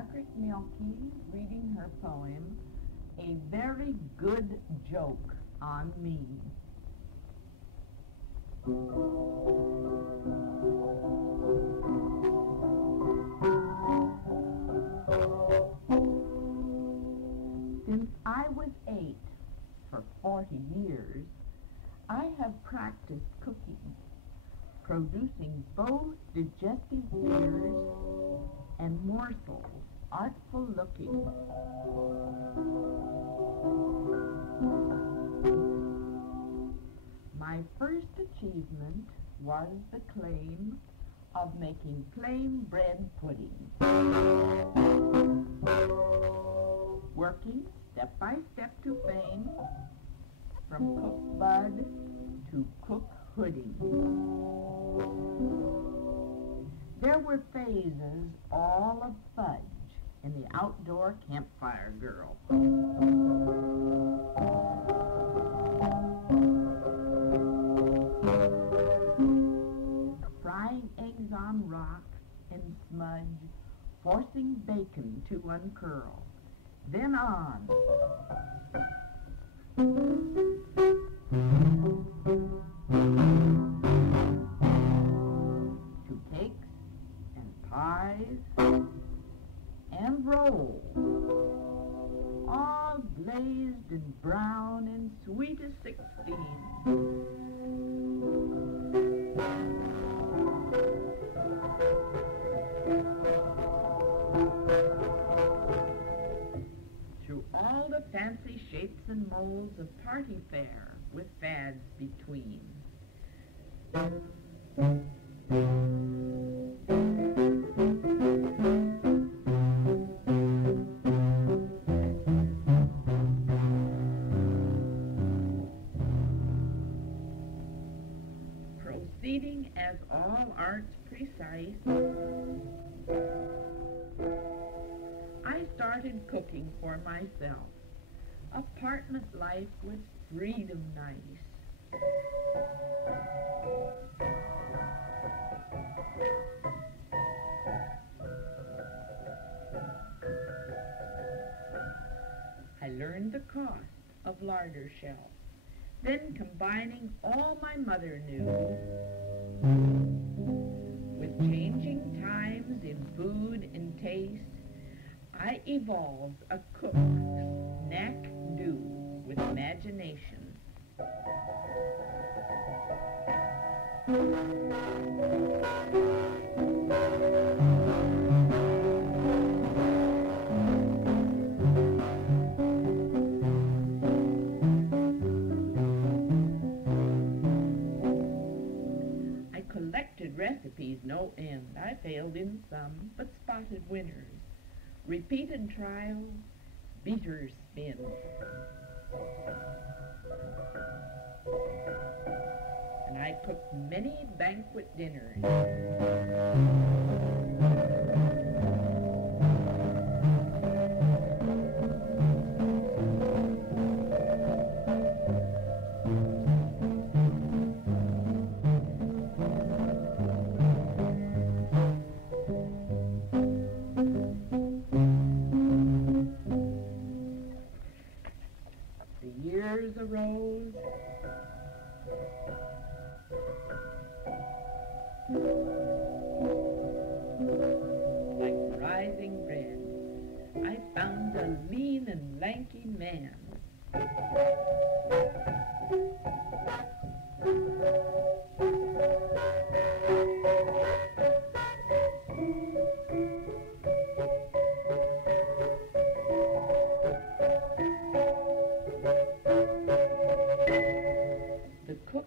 Margaret Mielke reading her poem, A Very Good Joke on Me. Since I was 8, for 40 years, I have practiced cooking, producing both digestive fears and morsels artful looking. My first achievement was the claim of making plain bread pudding, working step by step to fame, from cook bud to cook hooding. There were phases all of fudge in the outdoor campfire girl. Frying eggs on rock in smudge, forcing bacon to uncurl. Then on. To cakes and pies and rolls, all glazed and brown and sweet as 16. Through all the fancy shapes and molds of party fare with fads between. Proceeding as all arts precise, I started cooking for myself. Apartment life was freedom nice. I learned the cost of larder shells, then combining all my mother knew with changing times in food and taste, I evolved a cook's knack do with imagination. I collected recipes no end. I failed in some, but spotted winners. Repeated trials, beater spins. And I cooked many banquet dinners. Years arose, like rising red, I found a lean and lanky man.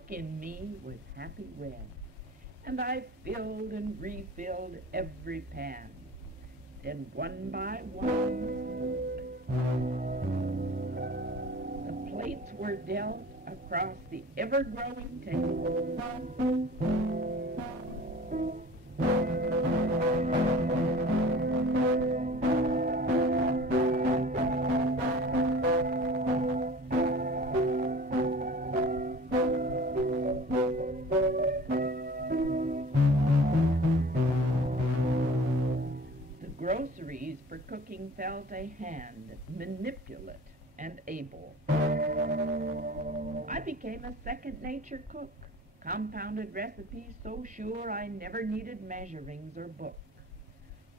In me was happy wed, and I filled and refilled every pan. Then one by one, the plates were dealt across the ever-growing table. groceries for felt a hand, manipulate and able. I became a second-nature cook, compounded recipes so sure I never needed measurings or book.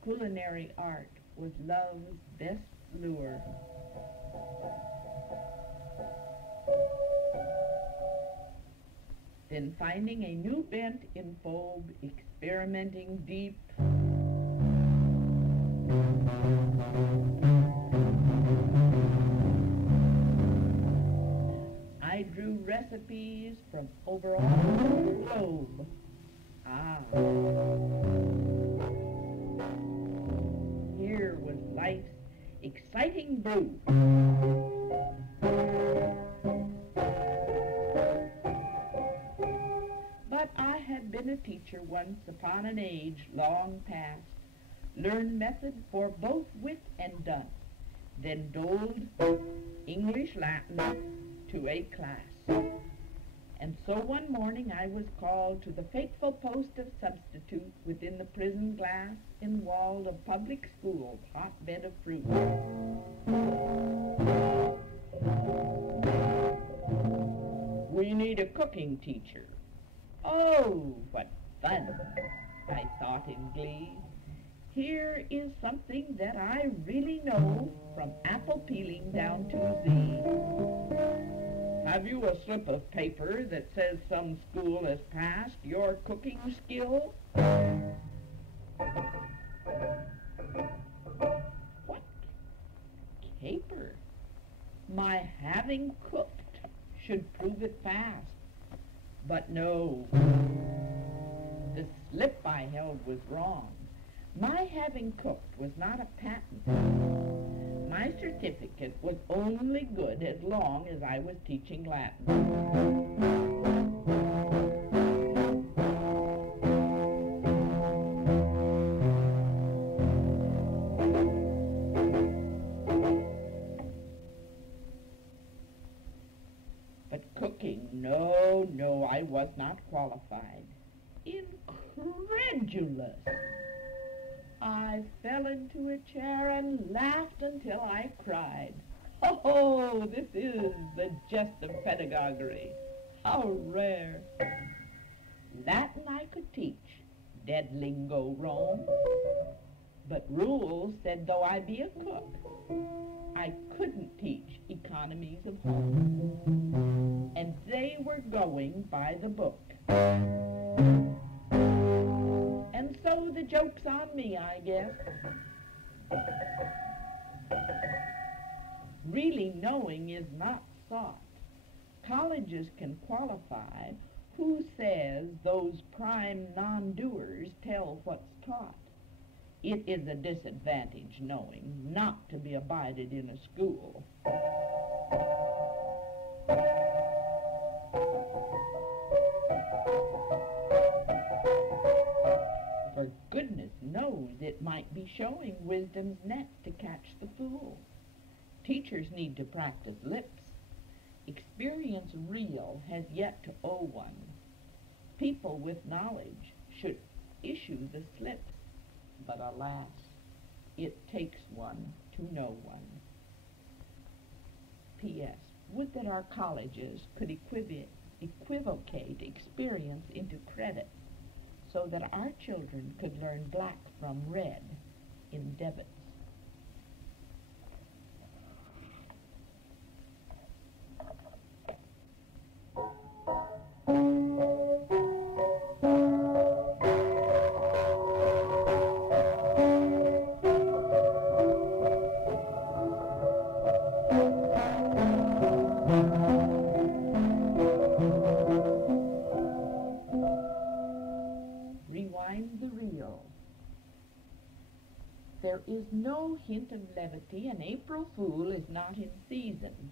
Culinary art was love's best lure. Then finding a new bent in phobe, experimenting deep, I drew recipes from over all the globe. Here was life's exciting brew. But I had been a teacher once upon an age long past, learned method for both wit and done, then doled English Latin to a class. And so one morning I was called to the fateful post of substitute within the prison glass and wall of public school's hotbed of fruit. We need a cooking teacher. Oh, what fun, I thought in glee. Here is something that I really know, from apple peeling down to Z. Have you a slip of paper that says some school has passed your cooking skill? What caper? My having cooked should prove it fast. But no, the slip I held was wrong. My having cooked was not a patent. My certificate was only good as long as I was teaching Latin. But cooking, no, I was not qualified. Incredulous! I fell into a chair and laughed until I cried. Oh, this is the jest of pedagogy. How rare. Latin I could teach, dead lingo roam, but rules said though I be a cook, I couldn't teach economies of home. And they were going by the book. And so the joke's on me, I guess. Really knowing is not sought. Colleges can qualify. Who says those prime non-doers tell what's taught? It is a disadvantage knowing, not to be abided in a school. For goodness knows it might be showing wisdom's net to catch the fool. Teachers need to practice lips. Experience real has yet to owe one. People with knowledge should issue the slips, but alas, it takes one to know one. P.S. Would that our colleges could equivocate experience into credit, so that our children could learn black from red in debits. There is no hint of levity, and April Fool is not in season.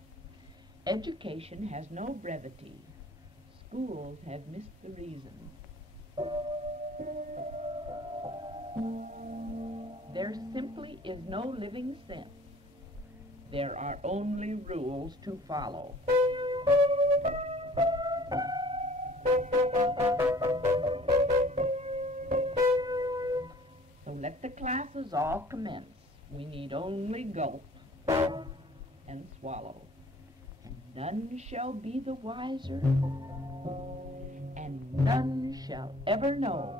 Education has no brevity. Schools have missed the reason. There simply is no living sense. There are only rules to follow. So let the classes all commence We need only gulp and swallow. And none shall be the wiser, and none shall ever know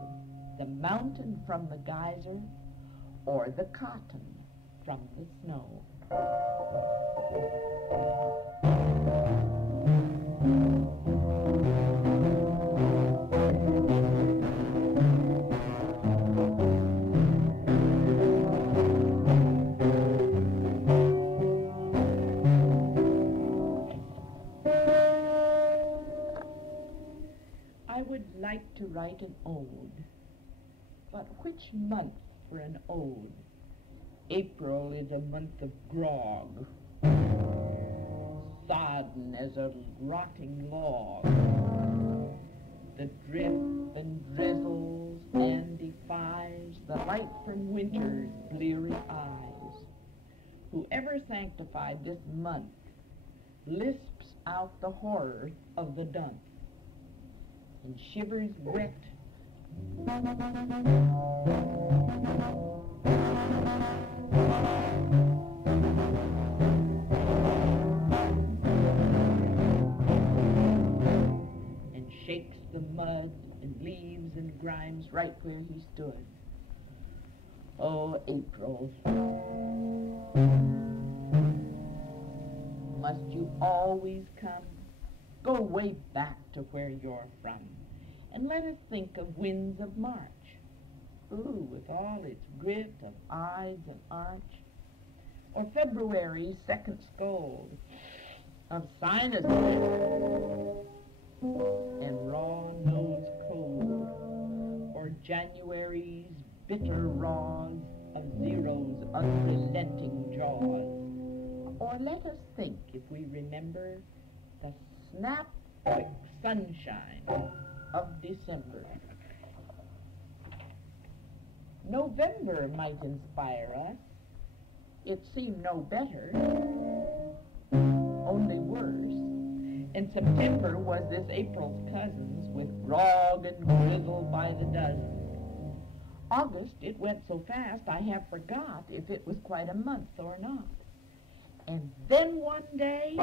the mountain from the geyser, or the cotton from the snow. I would like to write an ode, but which month for an ode? April is a month of grog, sodden as a rotting log. The drip and drizzles and defies the light from winter's bleary eyes. Whoever sanctified this month lisps out the horror of the dunce, and shivers wet and shakes the mud and leaves and grimes right where he stood. Oh, April, must you always come? Go way back to where you're from, and let us think of winds of March. Ooh, with all its grit of ides and arch. Or February's second scold of sinus and raw nose cold. Or January's bitter raws of zero's unrelenting jaws. Or let us think, if we remember, the snap-quick sunshine of December. November might inspire us. It seemed no better, only worse. And September was this April's cousins, with grog and grizzle by the dozen. August, it went so fast I have forgot if it was quite a month or not. And then one day,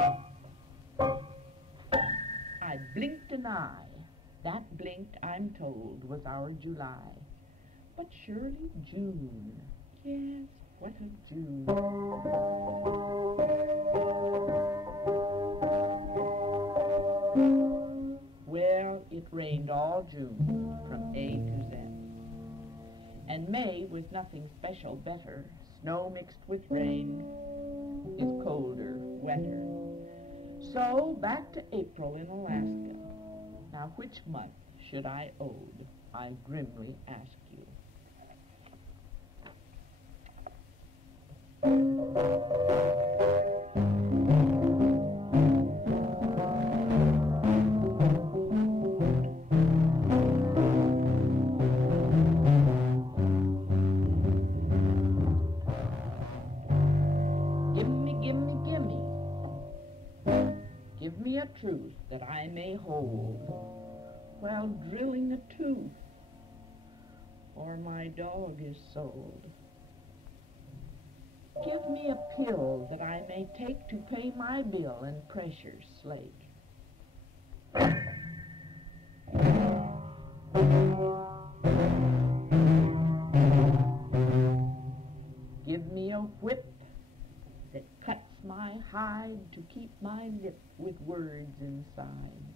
I blinked an eye. That blinked, I'm told, was our July. But surely June. Yes, what a June. Well, it rained all June, from A to Z. And May was nothing special better. Snow mixed with rain is colder, wetter. So, back to April in Alaska. Now, which month should I ode? I grimly ask you. Give me a truth that I may hold while drilling a tooth, or my dog is sold. Give me a pill that I may take to pay my bill and pressure slake. Give me a whip that cuts my hide to keep my lip with words inside.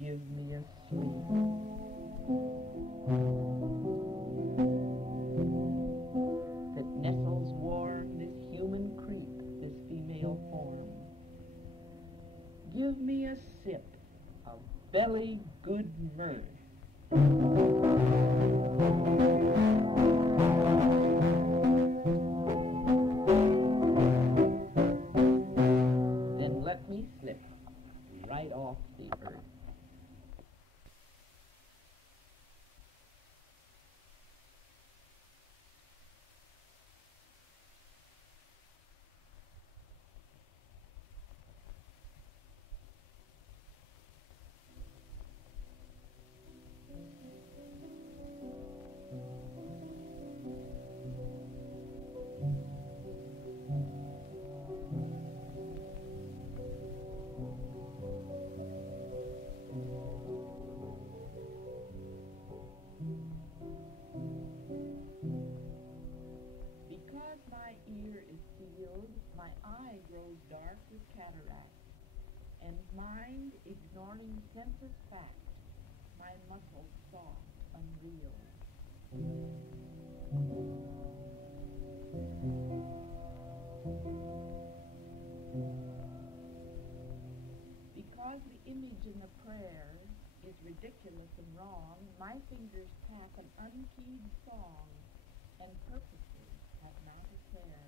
Give me a sleep that nestles warm this human creep, this female form. Give me a sip of belly good mirth. Then let me slip right off the earth. and mind ignoring senses fact, my muscles soft, unreal. Because the image in the prayer is ridiculous and wrong, my fingers tap an unkeyed song, and purposes have not a care.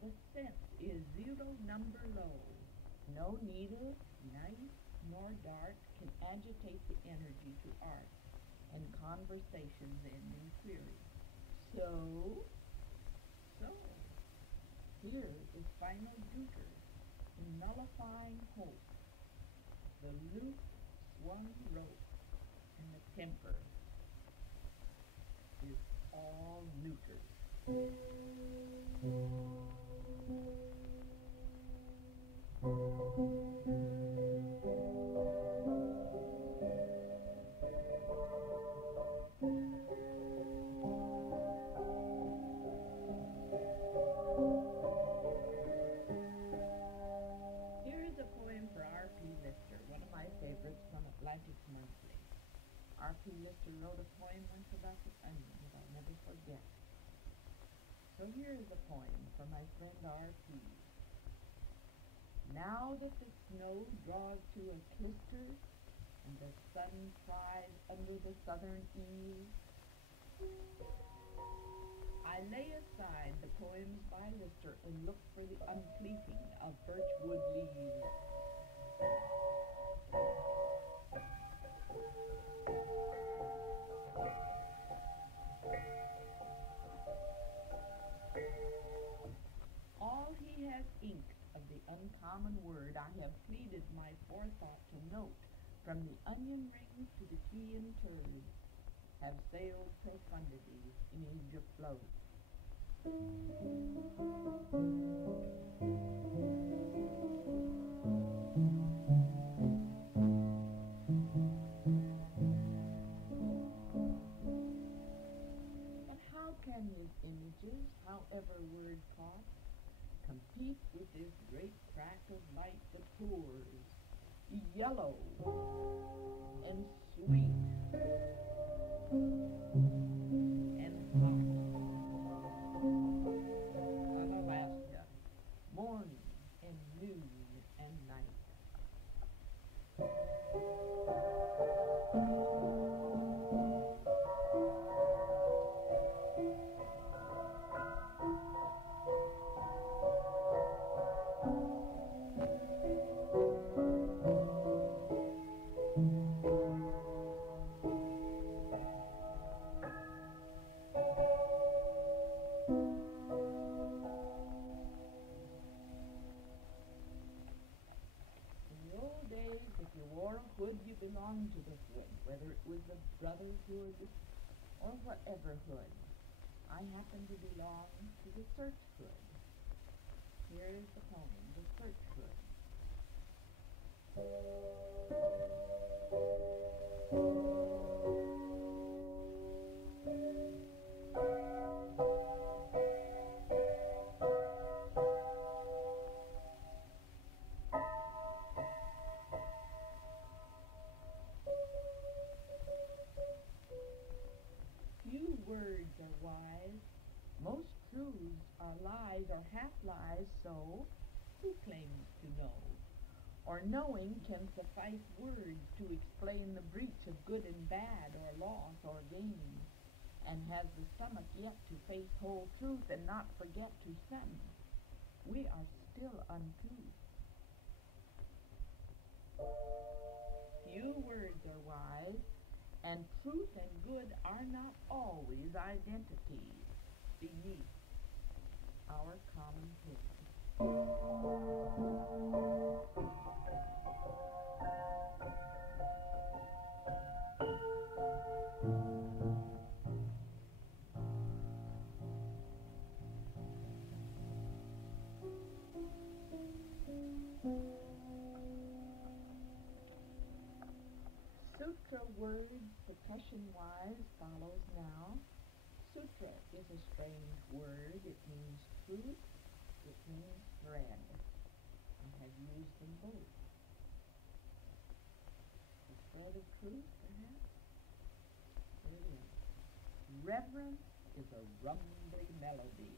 The sense is zero number low. No needle, knife, nor dart can agitate the energy to art, and conversations end in query. So, here is final duter, in nullifying hope, the loop swung rope, and the temper is all neutered. R.P. Lister wrote a poem once about the onion that I'll never forget. So here is a poem for my friend R.P. Now that the snow draws to a clister and the sun cries under the southern eaves, I lay aside the poems by Lister and look for the uncleafing of birchwood leaves. All he has inked of the uncommon word I have pleaded my forethought to note, from the onion rings to the key interred, have sailed profundities in age afloat. But how can his images, however word caught, compete with this great crack of light that pours, yellow and sweet and hot on Alaska, morning and noon and night. You belonged to the hood, whether it was the brotherhood or whatever hood. I happen to belong to the search hood. Here is the poem, The Search Hood. Few words are wise, most truths are lies or half-lies, so who claims to know? Or knowing can suffice words to explain the breach of good and bad, or loss or gain, and has the stomach yet to face whole truth and not forget to send, we are still uncouth. Few words are wise, and truth and good are not always identities beneath our common hood. Sutra word, percussion-wise, follows now. Sutra is a strange word. It means truth. It means thread. I have used them both. The thread of truth, perhaps? Here it is. Reverence is a rumbling melody.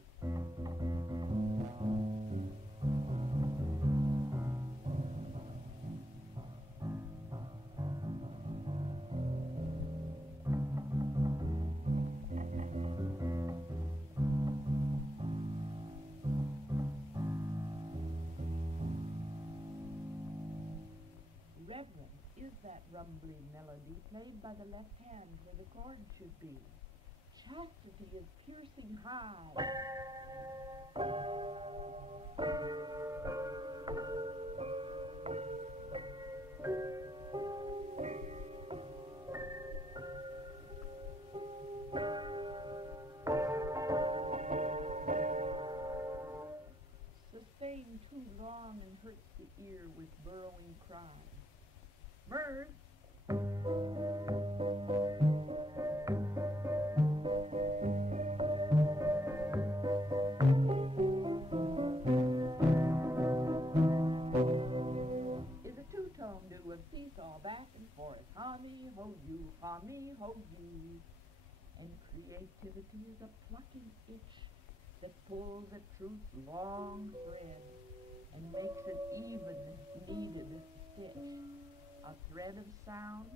Reverence is that rumbling melody played by the left hand where the chord should be. Chastity is piercing high. Sustained too long and hurts the ear with burrowing cries. Mirth. Is a two-tone do with seesaw back and forth. Ha-me, ho-you, ha-me, ho-you. And creativity is a plucking itch that pulls at truth's long thread and makes it even needed stitch. A thread of sound.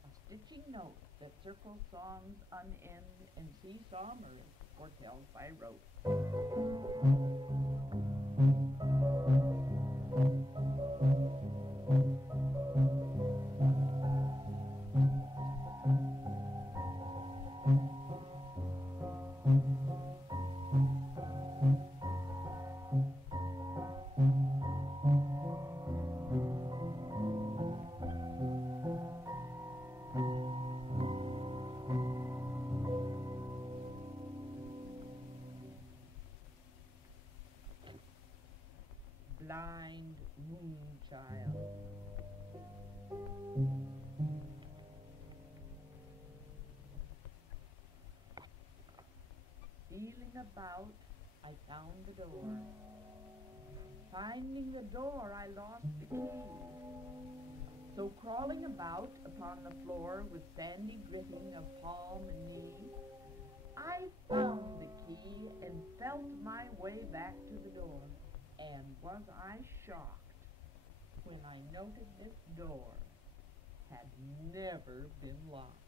A stitching note that circles songs unend and seesaw mirth foretells by rote. Blind moonchild. Feeling about, I found the door. Finding the door, I lost the key. So crawling about upon the floor with sandy gritting of palm and knee, I found the key and felt my way back to the door. And was I shocked when I noted this door had never been locked.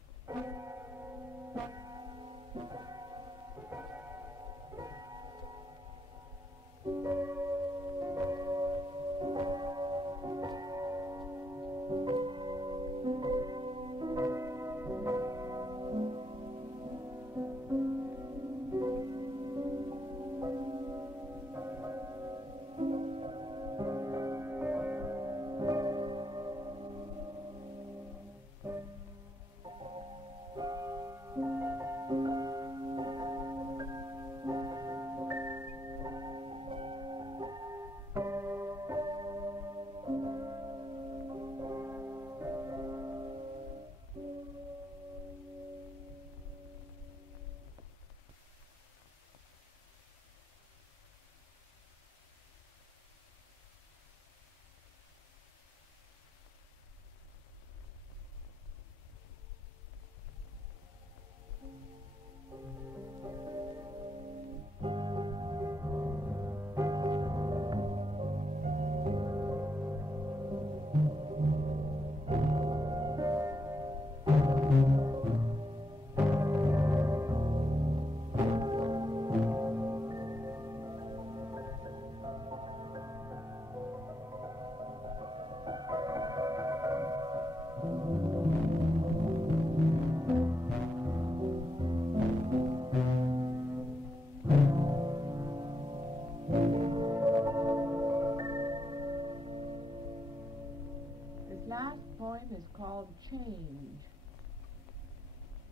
Is called change.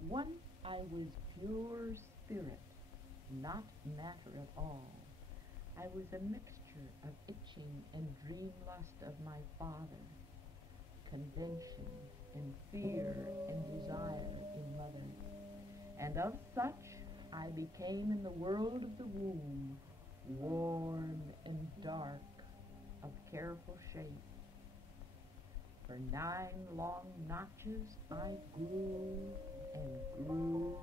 Once I was pure spirit, not matter at all. I was a mixture of itching and dream lust of my father, convention and fear and desire in mother. And of such I became in the world of the womb, warm and dark, of careful shape. For 9 long notches I grew and grew.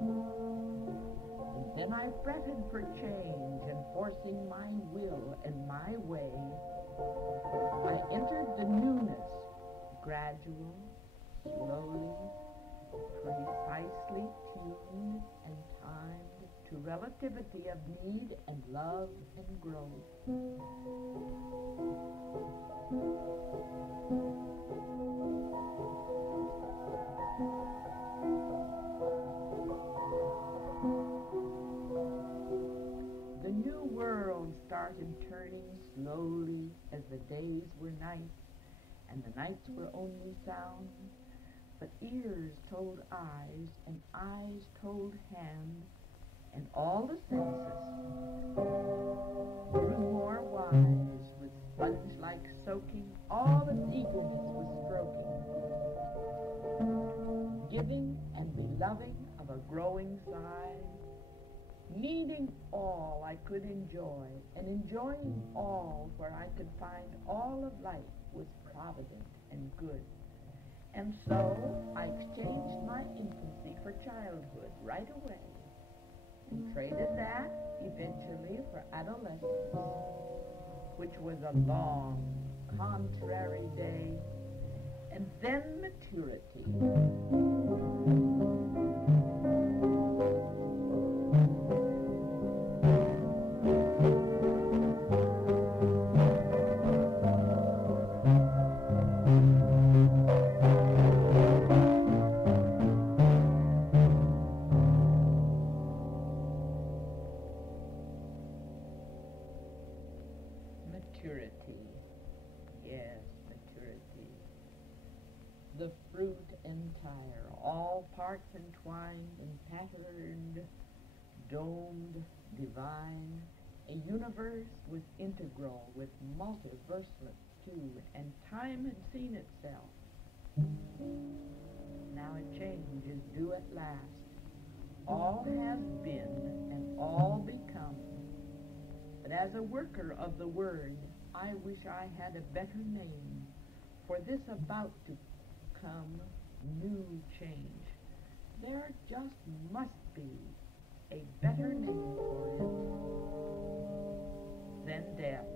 And then I fretted for change, and forcing my will and my way, I entered the newness, gradual, slowly, precisely tuned and timed to relativity of need and love and growth. The new world started turning slowly as the days were nights, and the nights were only sound. But ears told eyes, and eyes told hand, and all the senses grew more wise, with sponge-like soaking, all its eagerness was stroking, giving and beloving of a growing size, needing all I could enjoy, and enjoying all where I could find all of life was provident and good. And so I exchanged my infancy for childhood right away, and traded that eventually for adolescence, which was a long, contrary day, and then maturity. Maturity, yes, maturity. The fruit entire, all parts entwined and patterned, domed, divine. A universe was integral with multiverseless too, and time had seen itself. Now a change is due at last. All has been and all become. But as a worker of the word, I wish I had a better name for this about to come new change. There just must be a better name for it than death.